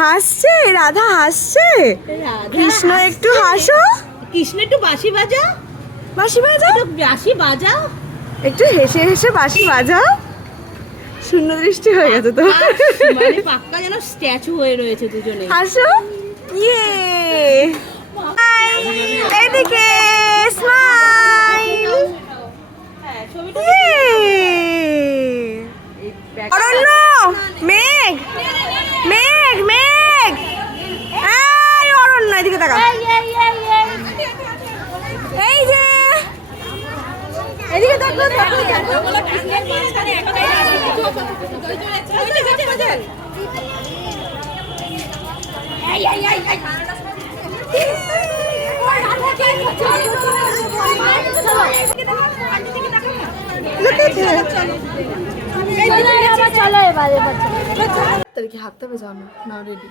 হাসছে, রাধা হাসছে। কৃষ্ণ একটু হাসো, কৃষ্ণ একটু বাঁশি বাজাও, বাঁশি বাজাও, বাঁশি বাজাও, একটু হেসে হেসে বাঁশি বাজাও। শূন্য দৃষ্টি হয়ে গেছে তো, মানে পাক্কা যেন স্ট্যাচু হয়ে রয়েছে দুজনে। হাসো, ইয়ে এদিকে স্মাইল। অরণ্য, মেঘ, মেঘ, মেঘ, এই অরণ্য এদিকে তাকা। এই যে এদিকে দেখো, তাদেরকে হাঁটতে হবে, যাও না, না রেডি।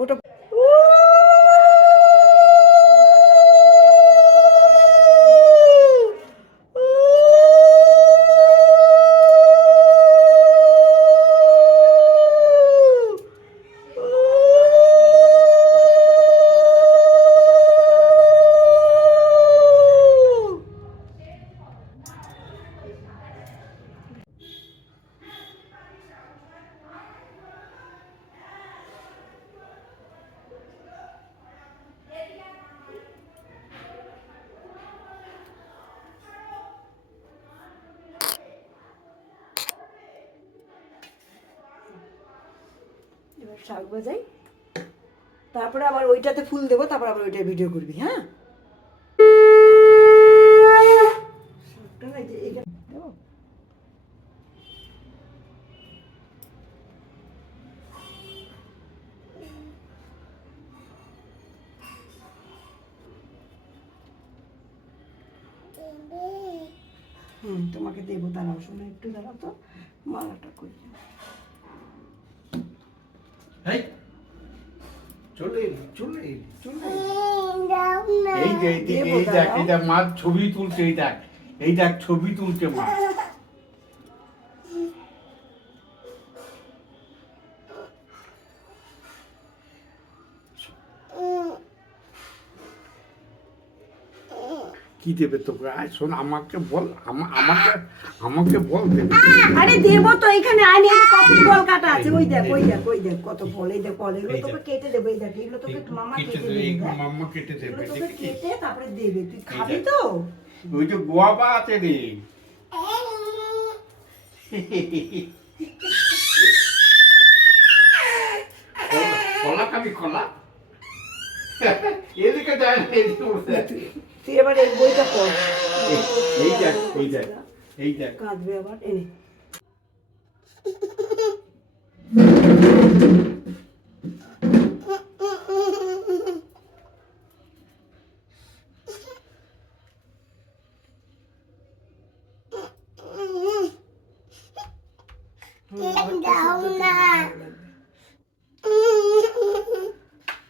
ওটা শাক বাজাই, তারপরে আবার ওইটাতে ফুল দেবো, তারপর আবার ওইটার ভিডিও করবি। হ্যাঁ, তোমাকে দেবো, দাঁড়াও, শোনো একটু দাঁড়াও তো, মালাটা করি। মা ছবি তুলছে, এই দেখ ছবি তুলছে মা। কি দেবে তোকে? শোন, আমাকে বল, আমাকে বল দেবে। আরে দেবো তো, এখানে আইনি কত ফল কাটা আছে, ওই দেখ, ওই দেখ, ওই দেখ কত ফল, এই দেখ ফল, এগুলো তোকে কেটে দেবে, এই দেখ, এগুলো তোকে মামা কেটে দেবে, মাম্মা কেটে দেবে, তোকে কেটে তারপরে দেবে, তুই খাবি তো? ওই যে গোয়াবা আছে রে। খোলা খাবি, খোলা এদিকে যায় না, এদিকে বসে। তুই এবার এই বইটা পড়, এই দেখ, এই দেখ, এই দেখ কাঁদবে আবার, এনে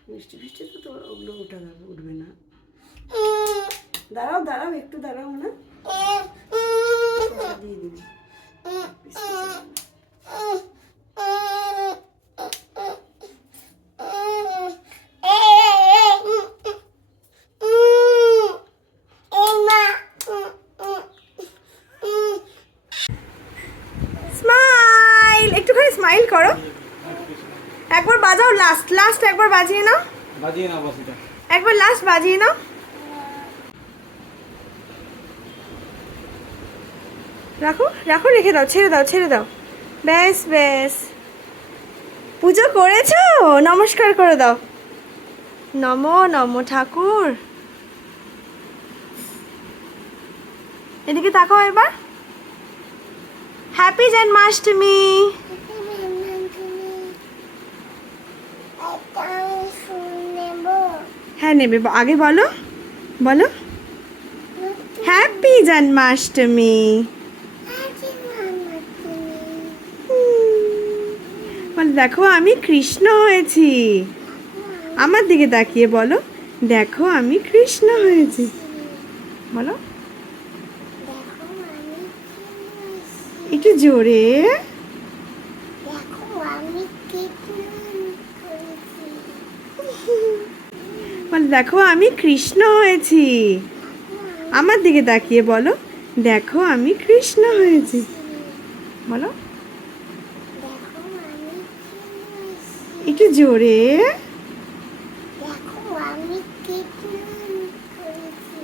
মিষ্টি ফিষ্টি তো তোর ওগুলো উঠবে না। দাঁড়াও, দাঁড়াও, একটু দাঁড়াও না, দিয়ে দিবি। স্মাইল, একটুখানি স্মাইল করো, একবার বাজাও, লাস্ট লাস্ট একবার বাজিয়ে নাও, বাজিয়ে নাও বাসিটা, একবার লাস্ট বাজিয়ে নাও। রাখো, রাখো, রেখে দাও, ছেড়ে দাও, ছেড়ে দাও, ব্যাস ব্যাস। পুজো করেছো? নমস্কার করে দাও, নমো নমো ঠাকুর। এদিকে তাকাও এবার। হ্যাপি জন্মাষ্টমী। হ্যাঁ নেবে, আগে বলো, বলো হ্যাপি জন্মাষ্টমী। বলো দেখো আমি কৃষ্ণ হয়েছি, আমার দিকে তাকিয়ে বলো দেখো আমি কৃষ্ণ হয়েছি, বলো দেখো আমি একটু জোরে। দেখো আমি কৃষ্ণ করেছি। বলো দেখো আমি কৃষ্ণ হয়েছি। আমার দিকে তাকিয়ে বলো দেখো আমি কৃষ্ণ হয়েছি, বলো দেখো আমি কৃষ্ণ একটু জোরে। দেখো আমি কৃষ্ণ করেছি।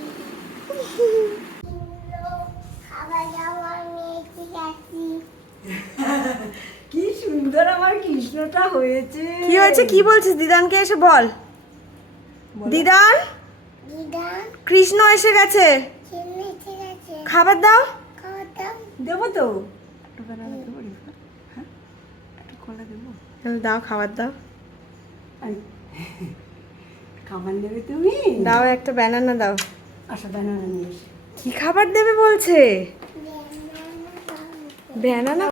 খাবার দাবার নিয়েছি গেছি। কি সুন্দর আমার কৃষ্ণটা হয়েছে। কি হয়েছে কি বলছিস? দিদানকে এসে বল। দিদান, দিদা কৃষ্ণ এসে গেছে, ছেলে এসে গেছে। খাবার দাও। খাবার দাও। দেবো তো। দাও খাবার দাও, আই, খাবার নেবে তুমি? দাও একটা ব্যানানা দাও। আশা ব্যানানা নিয়ে এসে। কি খাবার দেবে বলছে? ব্যানানা